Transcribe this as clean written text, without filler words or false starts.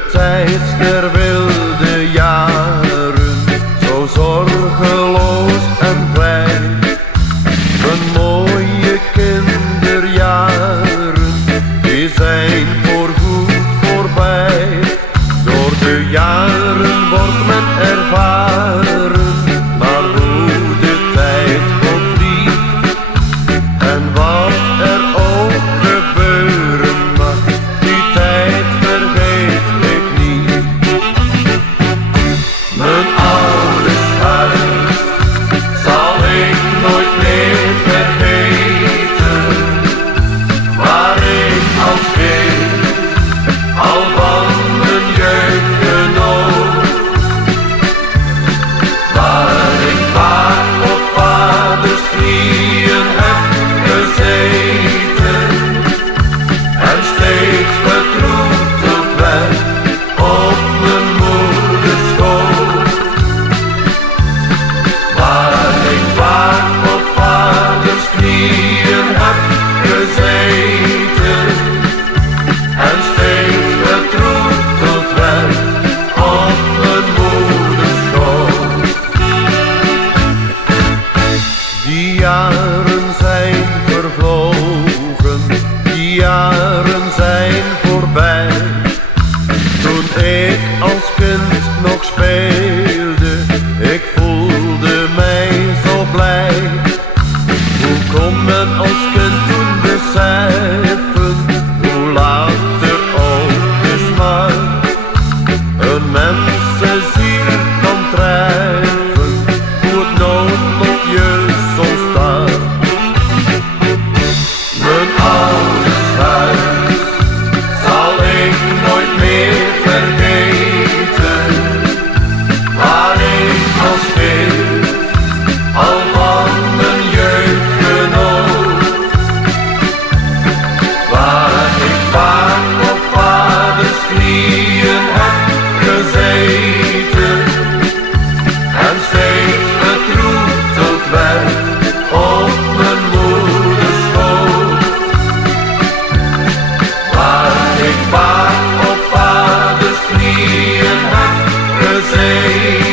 De tijd der wilde jaren, zo zorgeloos en vrij. Mijn mooie kinderjaren, die zijn voorgoed voorbij. Door de jaren wordt men ervaren, maar hoe de tijd ontvliegt. En wat er ook gebeuren mag, die tijd vergeet ik niet. Mijn ouders huis zal ik nooit meer vergeten, waar ik als kind al van mijn jeugd genoot. Waar ik vaak op vaders knieën heb gezeten en steeds vertroeteld werd op mijn moeders schoot. Waar ik vaak op vaders knieën heb gezeten en steeds vertroeteld werd op mijn moeders schoot. Die jaren zijn vervlogen, die jaren zijn voorbij. Toen ik als kind nog speelde, ik voelde mij zo blij. Hoe kon men als kind toen beseffen, hoe later ook is maar een mensenziel kan treffen, hoe het noodlot je soms staat. Mijn ouders huis zal ik nooit meer vergeten, waar ik als kind al van mijn jeugd genoot. Waar ik vaak op vaders knieën heb gezeten en steeds vertroeteld werd op mijn moeders schoot. Waar ik vaak op vaders knieën heb gezeten